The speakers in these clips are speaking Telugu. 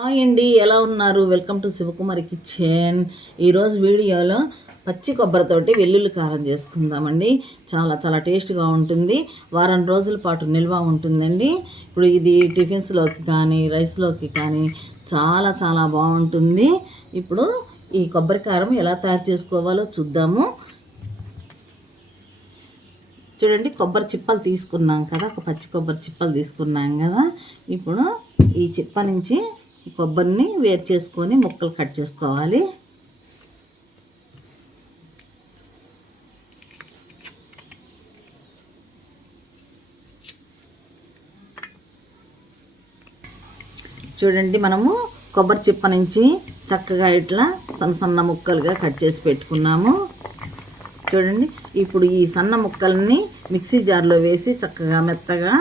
హాయ్ అండి, ఎలా ఉన్నారు? Welcome to Shivakumari kitchen. ఈరోజు వీడియోలో పచ్చి కొబ్బరితోటి వెల్లుల్లి కారం చేసుకుందామండి. చాలా చాలా టేస్ట్గా ఉంటుంది. వారం రోజుల పాటు నిల్వ ఉంటుందండి. ఇప్పుడు ఇది టిఫిన్స్లోకి కానీ రైస్లోకి కానీ చాలా చాలా బాగుంటుంది. ఇప్పుడు ఈ కొబ్బరి కారం ఎలా తయారు చేసుకోవాలో చూద్దాము. చూడండి, కొబ్బరి చిప్పలు తీసుకున్నాం కదా, ఒక పచ్చి కొబ్బరి చిప్పలు తీసుకున్నాం కదా. ఇప్పుడు ఈ చిప్ప నుంచి కొబ్బరిని వేరు చేసుకొని ముక్కలు కట్ చేసుకోవాలి. చూడండి, మనము కొబ్బరి చిప్ప నుంచి చక్కగా ఇట్లా సన్న సన్న ముక్కలుగా కట్ చేసి పెట్టుకున్నాము. చూడండి, ఇప్పుడు ఈ సన్న ముక్కల్ని మిక్సీ జార్లో వేసి చక్కగా మెత్తగా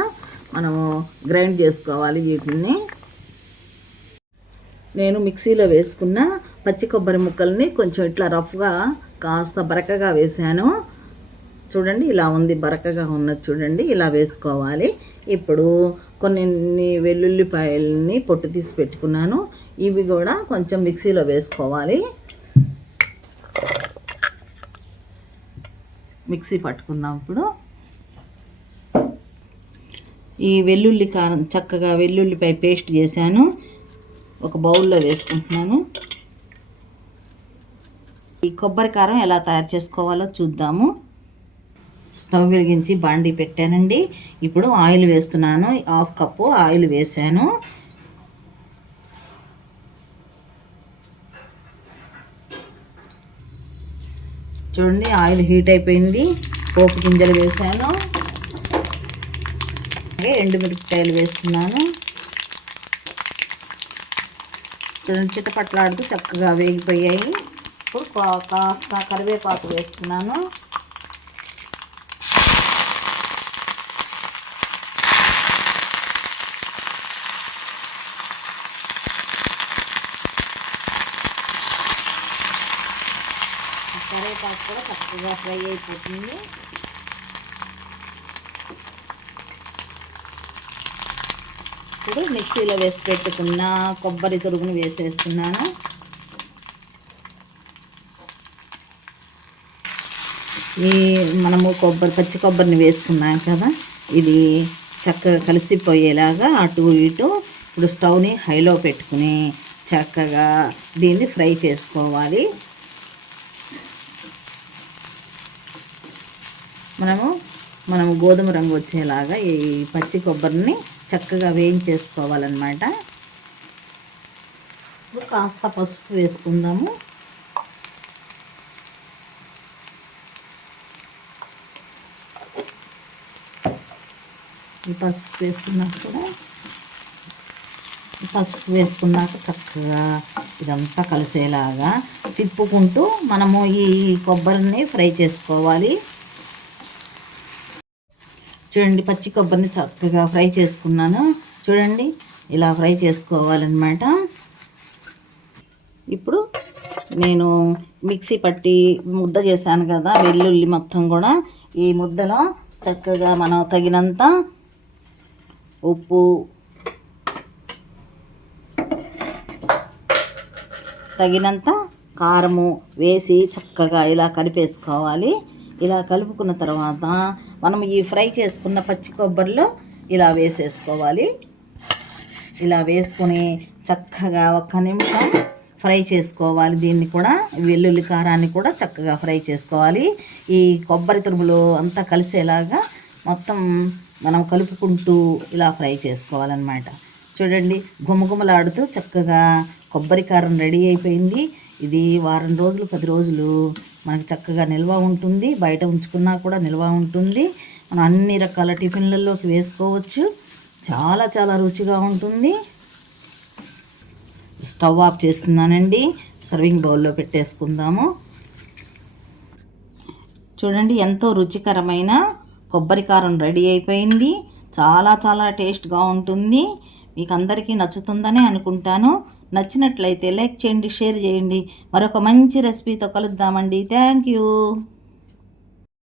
మనము గ్రైండ్ చేసుకోవాలి. వీటిని నేను మిక్సీలో వేసుకున్న పచ్చి కొబ్బరి ముక్కల్ని కొంచెం ఇట్లా రఫ్గా కాస్త బరకగా వేసాను. చూడండి, ఇలా ఉంది, బరకగా ఉన్నది. చూడండి, ఇలా వేసుకోవాలి. ఇప్పుడు కొన్ని వెల్లుల్లిపాయలని పొట్టు తీసి పెట్టుకున్నాను. ఇవి కూడా కొంచెం మిక్సీలో వేసుకోవాలి. మిక్సీ పట్టుకుందాం. ఇప్పుడు ఈ వెల్లుల్లి కారం చక్కగా వెల్లుల్లిపాయ పేస్ట్ చేశాను, ఒక బౌల్లో వేసుకుంటున్నాను. ఈ కొబ్బరి కారం ఎలా తయారు చేసుకోవాలో చూద్దాము. స్టవ్ వెలిగించి బాండీ పెట్టానండి. ఇప్పుడు ఆయిల్ వేస్తున్నాను. 1/2 కప్పు ఆయిల్ వేసాను. చూడండి, ఆయిల్ హీట్ అయిపోయింది. పోపు గింజలు వేసాను, అలాగే ఎండుమిరపకాయలు వేస్తున్నాను. చూడండి, చిట్టపట్లాడుతూ చక్కగా వేగిపోయాయి. ఇప్పుడు కాస్త కరివేపాకు వేస్తున్నాను. కరివేపాకు కూడా చక్కగా ఫ్రై అయిపోతుంది. ఇప్పుడు మిక్సీలో వేసి పెట్టుకున్న కొబ్బరి తురుగును వేసేస్తున్నాను. ఈ మనము పచ్చి కొబ్బరిని వేసుకున్నాం కదా, ఇది చక్కగా కలిసిపోయేలాగా అటు ఇటు ఇప్పుడు స్టవ్ని హైలో పెట్టుకుని చక్కగా దీన్ని ఫ్రై చేసుకోవాలి. మనము గోధుమ రంగు వచ్చేలాగా ఈ పచ్చి కొబ్బరిని చక్కగా వేయించేసుకోవాలన్నమాట. ఇప్పుడు కాస్త పసుపు వేసుకుందాము. ఈ పసుపు వేసుకున్నాక చక్కగా ఇదంతా కలిసేలాగా తిప్పుకుంటూ మనము ఈ కొబ్బరిని ఫ్రై చేసుకోవాలి. చూడండి, పచ్చి కొబ్బరిని చక్కగా ఫ్రై చేసుకున్నాను. చూడండి, ఇలా ఫ్రై చేసుకోవాలన్నమాట. ఇప్పుడు నేను మిక్సీ పట్టి ముద్ద చేశాను కదా, వెల్లుల్లి మొత్తం కూడా ఈ ముద్దలో చక్కగా మనం తగినంత ఉప్పు, తగినంత కారము వేసి చక్కగా ఇలా కలిపేసుకోవాలి. ఇలా కలుపుకున్న తర్వాత మనం ఈ ఫ్రై చేసుకున్న పచ్చి కొబ్బరిలో ఇలా వేసేసుకోవాలి. ఇలా వేసుకొని చక్కగా 1 నిమిషం ఫ్రై చేసుకోవాలి. దీన్ని కూడా వెల్లుల్లి కారాన్ని కూడా చక్కగా ఫ్రై చేసుకోవాలి. ఈ కొబ్బరి తురుములో అంతా కలిసేలాగా మొత్తం మనం కలుపుకుంటూ ఇలా ఫ్రై చేసుకోవాలన్నమాట. చూడండి, గుమగుమలాడుతూ చక్కగా కొబ్బరి కారం రెడీ అయిపోయింది. ఇది వారం రోజులు 10 రోజులు మనకి చక్కగా నిల్వ ఉంటుంది. బయట ఉంచుకున్నా కూడా నిల్వ ఉంటుంది. మనం అన్ని రకాల టిఫిన్లలోకి వేసుకోవచ్చు. చాలా చాలా రుచిగా ఉంటుంది. స్టవ్ ఆఫ్ చేస్తున్నానండి. సర్వింగ్ బౌల్లో పెట్టేసుకుందాము. చూడండి, ఎంతో రుచికరమైన కొబ్బరి కారం రెడీ అయిపోయింది. చాలా చాలా టేస్ట్గా ఉంటుంది. మీకు అందరికీ నచ్చుతుందని అనుకుంటాను. నచ్చినట్లయితే లైక్ చేయండి, షేర్ చేయండి. మరొక మంచి రెసిపీతో కలుద్దామండి. Thank you.